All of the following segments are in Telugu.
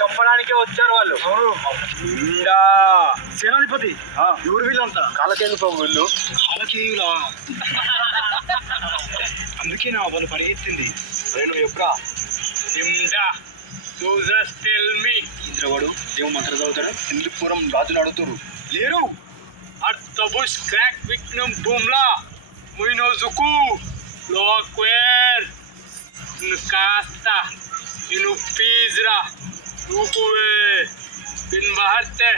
చంపడానికే వచ్చారు వాళ్ళు. సేనాధిపతి ఎవరు వీళ్ళంతా? కాలకేంద్ర వీళ్ళు. కాలకేయులా? అందుకే నా వాళ్ళు పరిగెత్తింది. నేను ఎప్పుడా ఇంద్రవాడు దేవు మంత్రం చదువుతాడు. ఇంద్రపురం రాజులు అడుగుతారు లేరు. Artabus crack victim bumla muinozuku loquer nkasta inupizra rukuwe bin baharte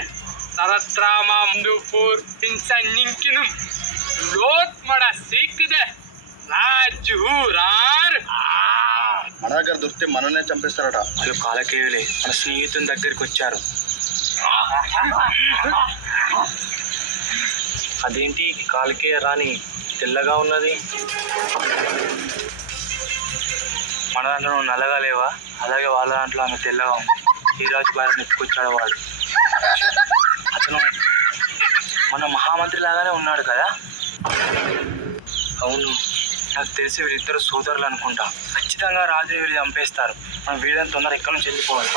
taratrama mdupur insaninkinum lot mada sikde రాజురార్. మన దగ్గర దొరికితే మననే చంపేస్తారట. వాళ్ళు కాలకేయులే మన స్నేహితుని దగ్గరికి వచ్చారు. అదేంటి కాలకేయ రాణి తెల్లగా ఉన్నది? మన దాంట్లో నల్లగా లేవా? అలాగే వాళ్ళ దాంట్లో ఆమె తెల్లగా ఉంది. ఈ రాజు భార్యను ఎత్తుకొచ్చాడు వాడు. అతను మన మహామంత్రి లాగానే ఉన్నాడు కదా? అవును, నాకు తెలిసి వీళ్ళిద్దరు సోదరులు అనుకుంటా. ఖచ్చితంగా రాజుని వీళ్ళు చంపేస్తారు. మనం వీళ్ళని తొందర ఎక్కడి నుంచి వెళ్ళిపోవాలి.